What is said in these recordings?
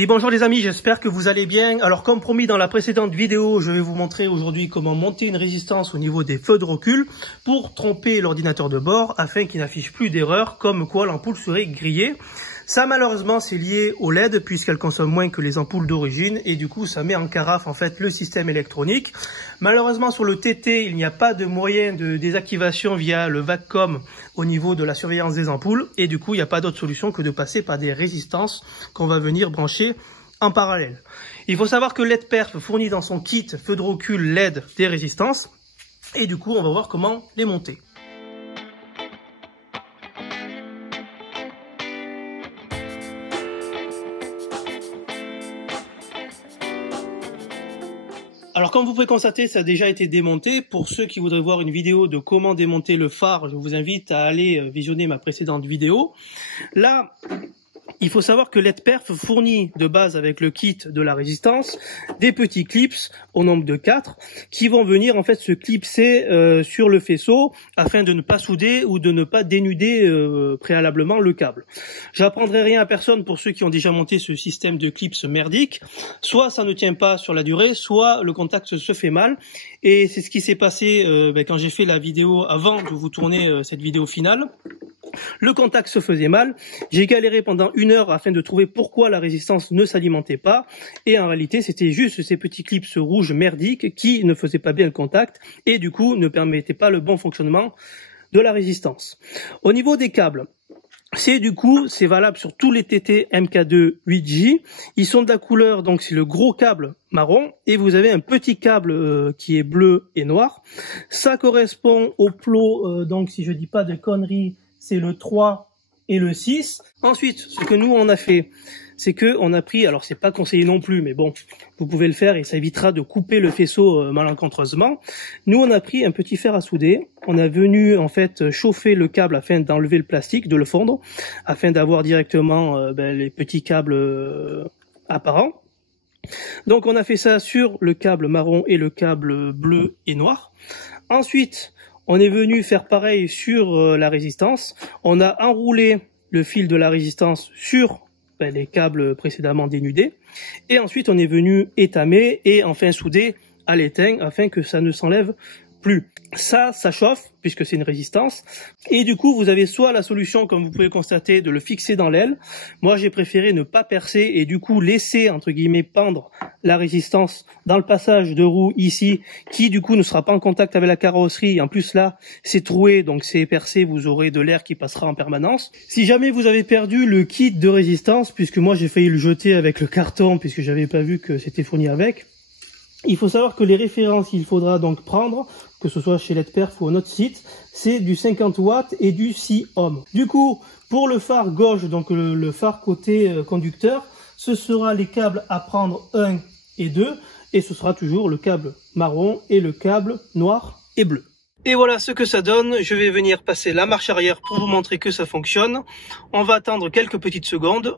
Et bonjour les amis, j'espère que vous allez bien. Alors comme promis dans la précédente vidéo, je vais vous montrer aujourd'hui comment monter une résistance au niveau des feux de recul pour tromper l'ordinateur de bord afin qu'il n'affiche plus d'erreur comme quoi l'ampoule serait grillée. Ça malheureusement c'est lié aux LED puisqu'elle consomme moins que les ampoules d'origine et du coup ça met en carafe en fait le système électronique. Malheureusement sur le TT il n'y a pas de moyen de désactivation via le VACCOM au niveau de la surveillance des ampoules et du coup il n'y a pas d'autre solution que de passer par des résistances qu'on va venir brancher en parallèle. Il faut savoir que LED-Perf fournit dans son kit feu de recul LED des résistances et du coup on va voir comment les monter. Alors comme vous pouvez constater, ça a déjà été démonté. Pour ceux qui voudraient voir une vidéo de comment démonter le phare, je vous invite à aller visionner ma précédente vidéo. Là, il faut savoir que LED-Perf fournit de base avec le kit de la résistance des petits clips au nombre de 4 qui vont venir en fait se clipser sur le faisceau afin de ne pas souder ou de ne pas dénuder préalablement le câble. J'apprendrai rien à personne pour ceux qui ont déjà monté ce système de clips merdique. Soit ça ne tient pas sur la durée, soit le contact se fait mal. Et c'est ce qui s'est passé quand j'ai fait la vidéo avant de vous tourner cette vidéo finale. Le contact se faisait mal, j'ai galéré pendant 1 heure afin de trouver pourquoi la résistance ne s'alimentait pas et en réalité c'était juste ces petits clips rouges merdiques qui ne faisaient pas bien le contact et du coup ne permettaient pas le bon fonctionnement de la résistance. Au niveau des câbles, c'est valable sur tous les TT MK2 8J. Ils sont de la couleur, donc c'est le gros câble marron et vous avez un petit câble qui est bleu et noir. Ça correspond au plot, donc si je dis pas de conneries, c'est le 3 et le 6. Ensuite, ce que nous on a fait, c'est que on a pris, alors c'est pas conseillé non plus, mais bon, vous pouvez le faire et ça évitera de couper le faisceau malencontreusement. Nous on a pris un petit fer à souder, on a venu en fait chauffer le câble afin d'enlever le plastique, de le fondre, afin d'avoir directement les petits câbles apparents. Donc on a fait ça sur le câble marron et le câble bleu et noir. Ensuite, on est venu faire pareil sur la résistance. On a enroulé le fil de la résistance sur les câbles précédemment dénudés. Et ensuite, on est venu étamer et enfin souder à l'étain afin que ça ne s'enlève plus. Ça chauffe puisque c'est une résistance. Et du coup, vous avez soit la solution, comme vous pouvez constater, de le fixer dans l'aile. Moi, j'ai préféré ne pas percer et du coup laisser, entre guillemets, pendre la résistance dans le passage de roue ici, qui du coup ne sera pas en contact avec la carrosserie. En plus là, c'est troué, donc c'est percé, vous aurez de l'air qui passera en permanence. Si jamais vous avez perdu le kit de résistance, puisque moi j'ai failli le jeter avec le carton, puisque j'avais pas vu que c'était fourni avec, il faut savoir que les références qu'il faudra donc prendre, que ce soit chez LED-Perf ou à notre site, c'est du 50 watts et du 6 ohms. Du coup, pour le phare gauche, donc le phare côté conducteur, ce sera les câbles à prendre 1 et 2, et ce sera toujours le câble marron et le câble noir et bleu. Et voilà ce que ça donne. Je vais venir passer la marche arrière pour vous montrer que ça fonctionne. On va attendre quelques petites secondes.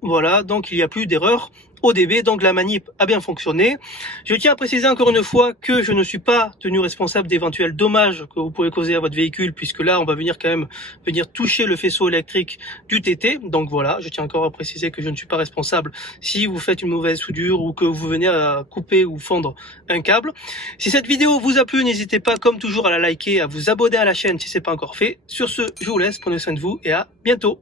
Voilà, donc il n'y a plus d'erreur ODB, donc la manip a bien fonctionné. Je tiens à préciser encore une fois que je ne suis pas tenu responsable d'éventuels dommages que vous pouvez causer à votre véhicule, puisque là on va venir quand même toucher le faisceau électrique du TT. Donc voilà, je tiens encore à préciser que je ne suis pas responsable si vous faites une mauvaise soudure ou que vous venez à couper ou fondre un câble. Si cette vidéo vous a plu, n'hésitez pas comme toujours à la liker, à vous abonner à la chaîne si ce n'est pas encore fait. Sur ce, je vous laisse, prenez soin de vous et à bientôt.